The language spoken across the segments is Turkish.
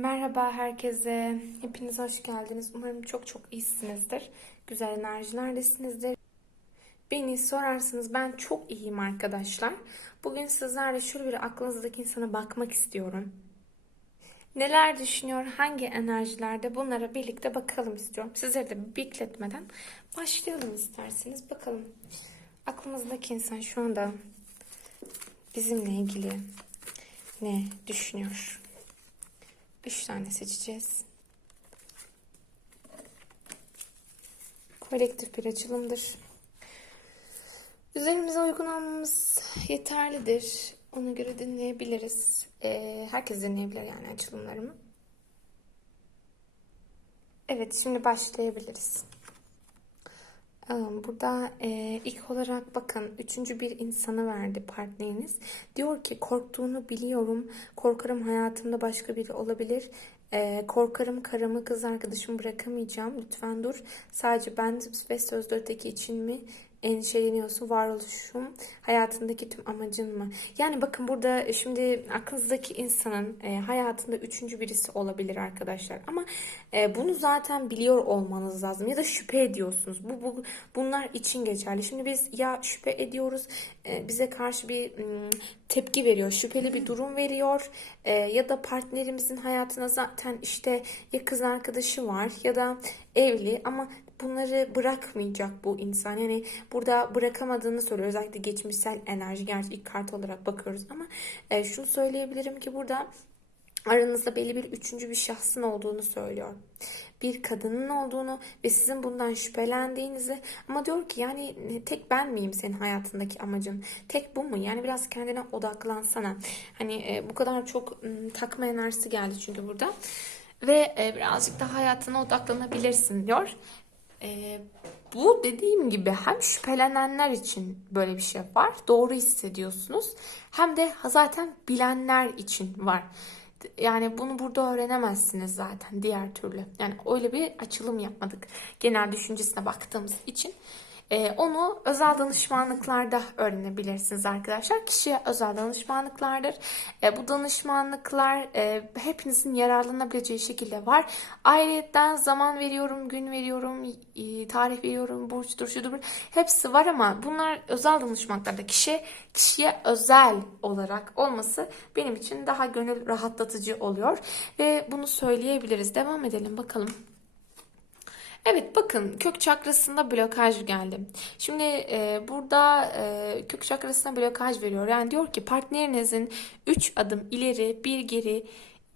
Merhaba herkese. Hepiniz hoş geldiniz. Umarım çok çok iyisinizdir. Güzel enerjilerdesinizdir. Beni sorarsanız ben çok iyiyim arkadaşlar. Bugün sizlerle şöyle bir aklınızdaki insana bakmak istiyorum. Neler düşünüyor, hangi enerjilerde bunlara birlikte bakalım istiyorum. Sizleri de bekletmeden başlayalım isterseniz. Bakalım aklımızdaki insan şu anda bizimle ilgili ne düşünüyor? Üç tane seçeceğiz. Kolektif bir açılımdır. Üzerimize uygun olmamız yeterlidir. Ona göre dinleyebiliriz. Ee, herkes dinleyebilir yani açılımlarımı. Evet, şimdi başlayabiliriz. Burada e, ilk olarak bakın üçüncü bir insanı verdi partneriniz. Diyor ki korktuğunu biliyorum. Korkarım hayatımda başka biri olabilir. Ee, korkarım karımı kız arkadaşımı bırakamayacağım. Lütfen dur. Sadece ben ve sözde öteki için mi endişeleniyorsun? Varoluşum hayatındaki tüm amacın mı? Yani bakın burada şimdi aklınızdaki insanın e, hayatında üçüncü birisi olabilir arkadaşlar. Ama e, bunu zaten biliyor olmanız lazım. Ya da şüphe ediyorsunuz. Bu, bu bunlar için geçerli. Şimdi biz ya şüphe ediyoruz, e, bize karşı bir tepki veriyor, şüpheli bir durum veriyor e, ya da partnerimizin hayatına zaten işte ya kız arkadaşı var ya da evli ama bunları bırakmayacak bu insan. Yani burada bırakamadığını söylüyor. Özellikle geçmişsel enerji. Gerçi ilk kart olarak bakıyoruz ama e, şunu söyleyebilirim ki burada aranızda belli bir üçüncü bir şahsın olduğunu söylüyor. Bir kadının olduğunu ve sizin bundan şüphelendiğinizi ama diyor ki yani tek ben miyim senin hayatındaki amacın? Tek bu mu? Yani biraz kendine odaklansana. Hani e, bu kadar çok m, takma enerjisi geldi çünkü burada. Ve e, birazcık daha hayatına odaklanabilirsin diyor. E, bu dediğim gibi hem şüphelenenler için böyle bir şey var. Doğru hissediyorsunuz. Hem de zaten bilenler için var. Yani bunu burada öğrenemezsiniz zaten diğer türlü. Yani öyle bir açılım yapmadık. Genel düşüncesine baktığımız için. Ee, onu özel danışmanlıklarda öğrenebilirsiniz arkadaşlar. Kişiye özel danışmanlıklardır. Ee, bu danışmanlıklar e, hepinizin yararlanabileceği şekilde var. Ayrıca zaman veriyorum, gün veriyorum, tarih veriyorum, burçtur, şudur. Hepsi var ama bunlar özel danışmanlıklarda kişi kişiye özel olarak olması benim için daha gönül rahatlatıcı oluyor. Ve bunu söyleyebiliriz. Devam edelim bakalım. Evet bakın kök çakrasında blokaj geldi. Şimdi e, burada e, kök çakrasına blokaj veriyor. Yani diyor ki partnerinizin 3 adım ileri bir geri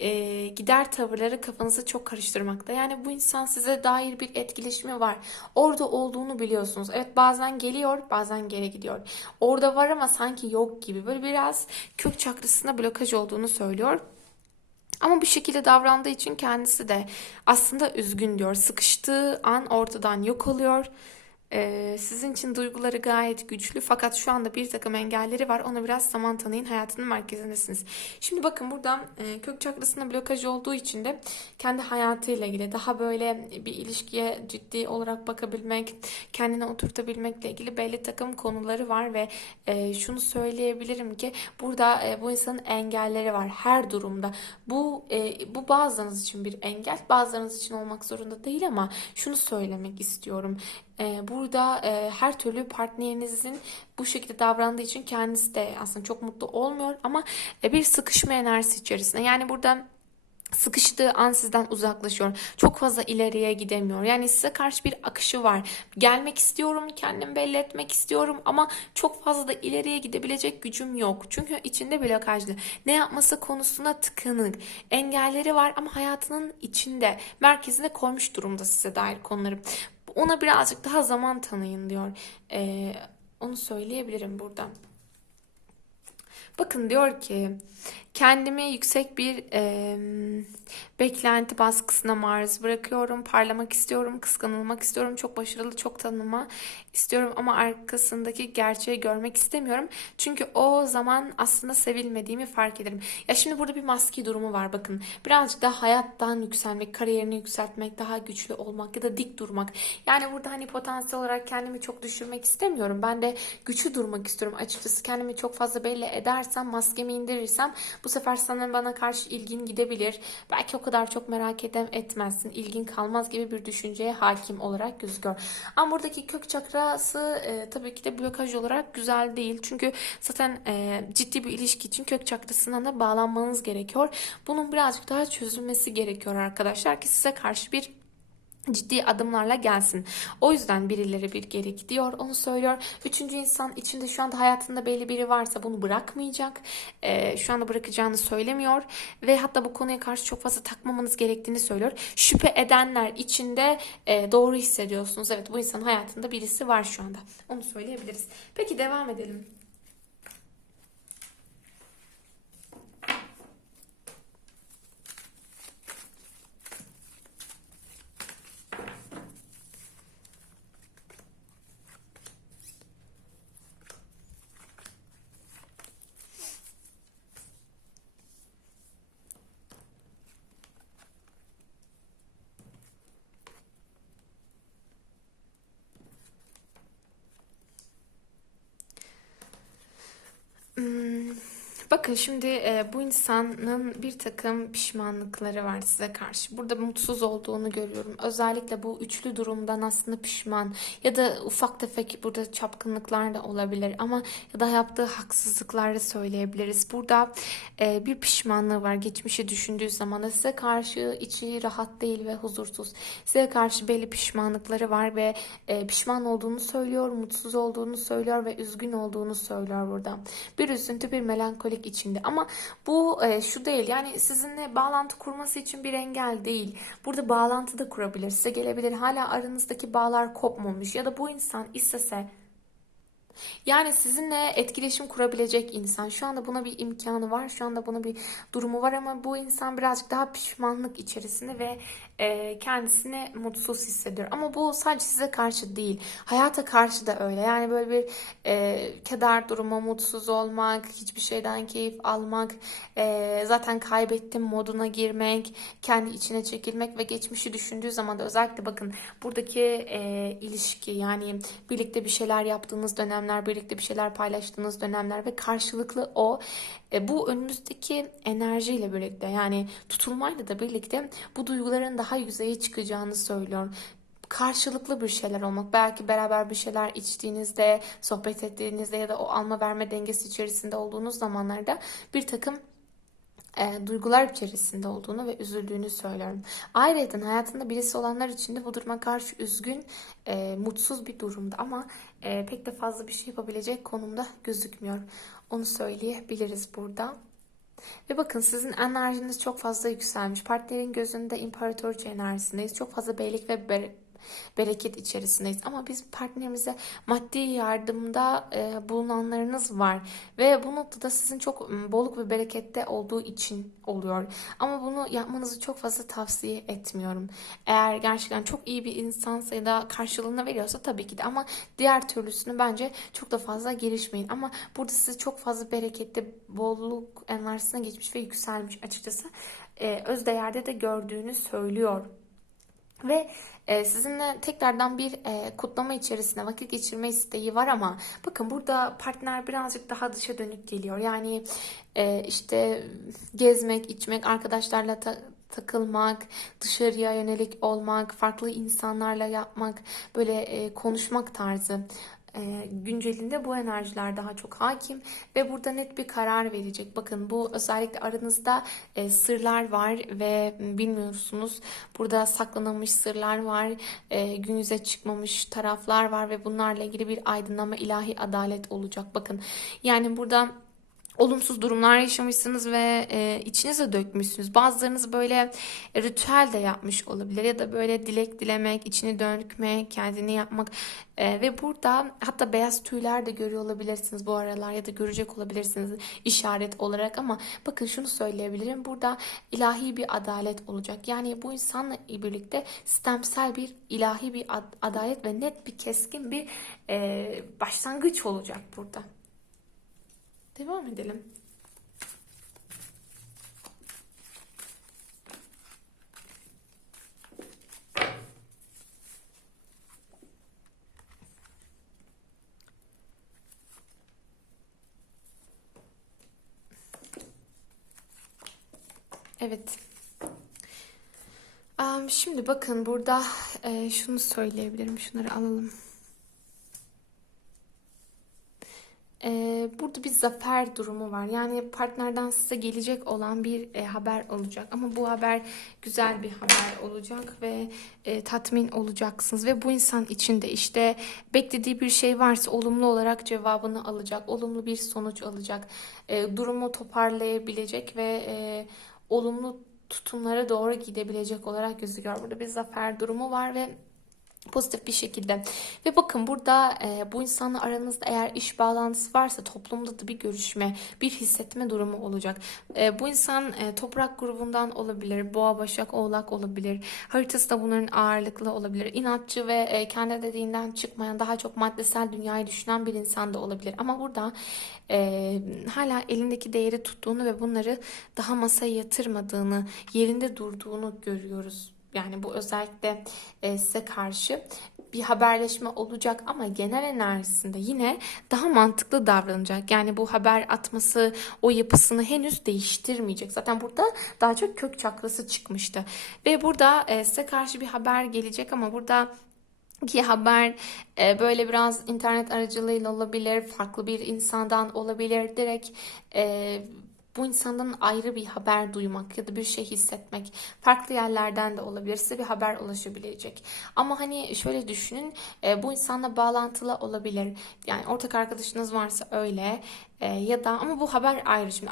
e, gider tavırları kafanızı çok karıştırmakta. Yani bu insan size dair bir etkileşimi var. Orada olduğunu biliyorsunuz. Evet bazen geliyor bazen geri gidiyor. Orada var ama sanki yok gibi. Böyle biraz kök çakrasında blokaj olduğunu söylüyor. Ama bu şekilde davrandığı için kendisi de aslında üzgün diyor. Sıkıştığı an ortadan yok oluyor. Ee, sizin için duyguları gayet güçlü fakat şu anda bir takım engelleri var. Ona biraz zaman tanıyın. Hayatının merkezindesiniz. Şimdi bakın buradan e, kök çakrasında blokaj olduğu için de kendi hayatıyla ilgili daha böyle bir ilişkiye ciddi olarak bakabilmek, kendine oturtabilmekle ilgili belli takım konuları var ve e, şunu söyleyebilirim ki burada e, bu insanın engelleri var her durumda. Bu e, bu bazılarınız için bir engel, bazılarınız için olmak zorunda değil ama şunu söylemek istiyorum. E, burada e, her türlü partnerinizin bu şekilde davrandığı için kendisi de aslında çok mutlu olmuyor ama e, bir sıkışma enerjisi içerisinde. Yani burada sıkıştığı an sizden uzaklaşıyor. Çok fazla ileriye gidemiyor. Yani size karşı bir akışı var. Gelmek istiyorum, kendimi belli etmek istiyorum ama çok fazla da ileriye gidebilecek gücüm yok. Çünkü içinde blokajlı. Ne yapması konusunda tıkanık. Engelleri var ama hayatının içinde, merkezinde koymuş durumda size dair konuları. Ona birazcık daha zaman tanıyın diyor. Ee, onu söyleyebilirim burada. Bakın diyor ki kendimi yüksek bir e, beklenti baskısına maruz bırakıyorum. Parlamak istiyorum, kıskanılmak istiyorum, çok başarılı, çok tanınma istiyorum ama arkasındaki gerçeği görmek istemiyorum. Çünkü o zaman aslında sevilmediğimi fark ederim. Ya şimdi burada bir maske durumu var bakın. Birazcık daha hayattan yükselmek, kariyerini yükseltmek, daha güçlü olmak ya da dik durmak. Yani burada hani potansiyel olarak kendimi çok düşürmek istemiyorum. Ben de güçlü durmak istiyorum açıkçası. Kendimi çok fazla belli edersem yaparsam, maskemi indirirsem bu sefer sana bana karşı ilgin gidebilir. Belki o kadar çok merak edem etmezsin. ilgin kalmaz gibi bir düşünceye hakim olarak gözüküyor. Ama buradaki kök çakrası e, tabii ki de blokaj olarak güzel değil. Çünkü zaten e, ciddi bir ilişki için kök çakrasından da bağlanmanız gerekiyor. Bunun birazcık daha çözülmesi gerekiyor arkadaşlar ki size karşı bir ciddi adımlarla gelsin. O yüzden birileri bir geri gidiyor onu söylüyor. Üçüncü insan içinde şu anda hayatında belli biri varsa bunu bırakmayacak. Ee, şu anda bırakacağını söylemiyor. Ve hatta bu konuya karşı çok fazla takmamanız gerektiğini söylüyor. Şüphe edenler içinde e, doğru hissediyorsunuz. Evet bu insanın hayatında birisi var şu anda. Onu söyleyebiliriz. Peki devam edelim. Bakın şimdi e, bu insanın bir takım pişmanlıkları var size karşı. Burada mutsuz olduğunu görüyorum. Özellikle bu üçlü durumdan aslında pişman ya da ufak tefek burada çapkınlıklar da olabilir ama ya da yaptığı haksızlıklar da söyleyebiliriz. Burada e, bir pişmanlığı var. Geçmişi düşündüğü zaman size karşı içi rahat değil ve huzursuz. Size karşı belli pişmanlıkları var ve e, pişman olduğunu söylüyor, mutsuz olduğunu söylüyor ve üzgün olduğunu söylüyor burada. Bir üzüntü, bir melankolik içinde. Ama bu e, şu değil yani sizinle bağlantı kurması için bir engel değil. Burada bağlantı da kurabilir. Size gelebilir. Hala aranızdaki bağlar kopmamış ya da bu insan istese yani sizinle etkileşim kurabilecek insan. Şu anda buna bir imkanı var. Şu anda buna bir durumu var ama bu insan birazcık daha pişmanlık içerisinde ve kendisini mutsuz hissediyor. Ama bu sadece size karşı değil. Hayata karşı da öyle. Yani böyle bir e, keder durumu, mutsuz olmak, hiçbir şeyden keyif almak, e, zaten kaybettim moduna girmek, kendi içine çekilmek ve geçmişi düşündüğü zaman da özellikle bakın buradaki e, ilişki yani birlikte bir şeyler yaptığınız dönemler, birlikte bir şeyler paylaştığınız dönemler ve karşılıklı o e, bu önünüzdeki enerjiyle birlikte yani tutulmayla da birlikte bu duyguların daha yüzeye çıkacağını söylüyor karşılıklı bir şeyler olmak. Belki beraber bir şeyler içtiğinizde, sohbet ettiğinizde ya da o alma verme dengesi içerisinde olduğunuz zamanlarda bir takım e, duygular içerisinde olduğunu ve üzüldüğünü söylüyorum. Ayrıca hayatında birisi olanlar için de bu duruma karşı üzgün, e, mutsuz bir durumda ama e, pek de fazla bir şey yapabilecek konumda gözükmüyor. Onu söyleyebiliriz burada. Ve bakın sizin enerjiniz çok fazla yükselmiş. Partnerin gözünde imparatoriçe enerjisindeyiz. Çok fazla beylik ve bereket içerisindeyiz. Ama biz partnerimize maddi yardımda e, bulunanlarınız var. Ve bu noktada sizin çok bolluk ve berekette olduğu için oluyor. Ama bunu yapmanızı çok fazla tavsiye etmiyorum. Eğer gerçekten çok iyi bir insansa ya da karşılığını veriyorsa tabii ki de ama diğer türlüsünü bence çok da fazla gelişmeyin. Ama burada sizi çok fazla berekette bolluk enerjisine geçmiş ve yükselmiş açıkçası. Ee, öz değerde de gördüğünü söylüyor. Ve sizinle tekrardan bir e, kutlama içerisinde vakit geçirme isteği var ama bakın burada partner birazcık daha dışa dönük geliyor. Yani e, işte gezmek, içmek, arkadaşlarla ta takılmak, dışarıya yönelik olmak, farklı insanlarla yapmak, böyle e, konuşmak tarzı e, güncelinde bu enerjiler daha çok hakim ve burada net bir karar verecek. Bakın bu özellikle aranızda e, sırlar var ve bilmiyorsunuz. Burada saklanılmış sırlar var, e, gün yüze çıkmamış taraflar var ve bunlarla ilgili bir aydınlama ilahi adalet olacak. Bakın yani burada olumsuz durumlar yaşamışsınız ve e, içinize dökmüşsünüz. Bazılarınız böyle ritüel de yapmış olabilir ya da böyle dilek dilemek, içini dökmek, kendini yapmak e, ve burada hatta beyaz tüyler de görüyor olabilirsiniz bu aralar ya da görecek olabilirsiniz işaret olarak ama bakın şunu söyleyebilirim. Burada ilahi bir adalet olacak. Yani bu insanla birlikte sistemsel bir ilahi bir ad adalet ve net bir keskin bir e, başlangıç olacak burada. Devam edelim. Evet. Şimdi bakın burada e, şunu söyleyebilirim. Şunları alalım. E, burada bir zafer durumu var. Yani partnerden size gelecek olan bir e, haber olacak. Ama bu haber güzel bir haber olacak ve e, tatmin olacaksınız. Ve bu insan için de işte beklediği bir şey varsa olumlu olarak cevabını alacak. Olumlu bir sonuç alacak. E, durumu toparlayabilecek ve e, olumlu tutumlara doğru gidebilecek olarak gözüküyor. Burada bir zafer durumu var ve pozitif bir şekilde. Ve bakın burada e, bu insanla aranızda eğer iş bağlantısı varsa toplumda da bir görüşme, bir hissetme durumu olacak. E, bu insan e, toprak grubundan olabilir, boğa, başak, oğlak olabilir. Haritası da bunların ağırlıklı olabilir. İnatçı ve e, kendi dediğinden çıkmayan, daha çok maddesel dünyayı düşünen bir insan da olabilir. Ama burada e, hala elindeki değeri tuttuğunu ve bunları daha masaya yatırmadığını, yerinde durduğunu görüyoruz. Yani bu özellikle e, size karşı bir haberleşme olacak ama genel enerjisinde yine daha mantıklı davranacak. Yani bu haber atması o yapısını henüz değiştirmeyecek. Zaten burada daha çok kök çakrası çıkmıştı. Ve burada e, size karşı bir haber gelecek ama burada ki haber e, böyle biraz internet aracılığıyla olabilir, farklı bir insandan olabilir, direkt bu insandan ayrı bir haber duymak ya da bir şey hissetmek farklı yerlerden de olabilir. Size bir haber ulaşabilecek. Ama hani şöyle düşünün e, bu insanla bağlantılı olabilir. Yani ortak arkadaşınız varsa öyle E, ya da ama bu haber ayrı. Şimdi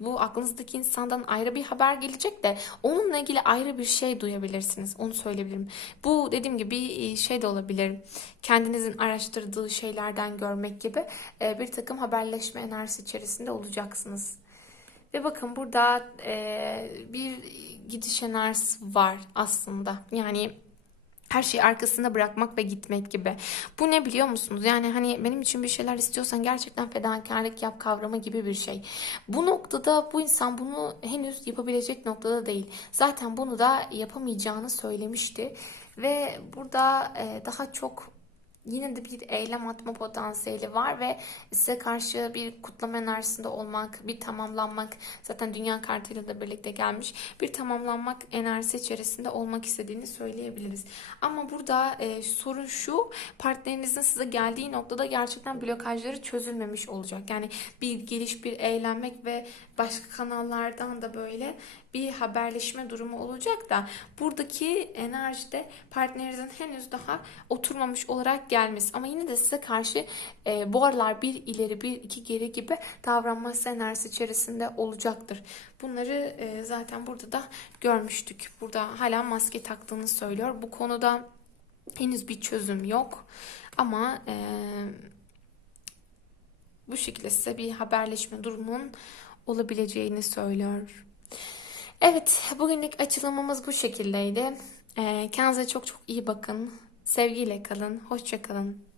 bu aklınızdaki insandan ayrı bir haber gelecek de onunla ilgili ayrı bir şey duyabilirsiniz. Onu söyleyebilirim. Bu dediğim gibi bir şey de olabilir. Kendinizin araştırdığı şeylerden görmek gibi e, bir takım haberleşme enerjisi içerisinde olacaksınız. Ve bakın burada e, bir gidiş enerjisi var aslında. Yani her şeyi arkasında bırakmak ve gitmek gibi. Bu ne biliyor musunuz? Yani hani benim için bir şeyler istiyorsan gerçekten fedakarlık yap kavramı gibi bir şey. Bu noktada bu insan bunu henüz yapabilecek noktada değil. Zaten bunu da yapamayacağını söylemişti. Ve burada e, daha çok yine de bir eylem atma potansiyeli var ve size karşı bir kutlama enerjisinde olmak, bir tamamlanmak, zaten dünya kartıyla da birlikte gelmiş, bir tamamlanmak enerjisi içerisinde olmak istediğini söyleyebiliriz. Ama burada e, sorun şu, partnerinizin size geldiği noktada gerçekten blokajları çözülmemiş olacak. Yani bir geliş, bir eğlenmek ve başka kanallardan da böyle bir haberleşme durumu olacak da buradaki enerjide partnerinizin henüz daha oturmamış olarak gelmesi ama yine de size karşı e, bu aralar bir ileri bir iki geri gibi davranması enerjisi içerisinde olacaktır. Bunları e, zaten burada da görmüştük. Burada hala maske taktığını söylüyor. Bu konuda henüz bir çözüm yok ama e, bu şekilde size bir haberleşme durumunun olabileceğini söylüyor. Evet, bugünlük açılımımız bu şekildeydi. Ee, kendinize çok çok iyi bakın. Sevgiyle kalın. Hoşça kalın.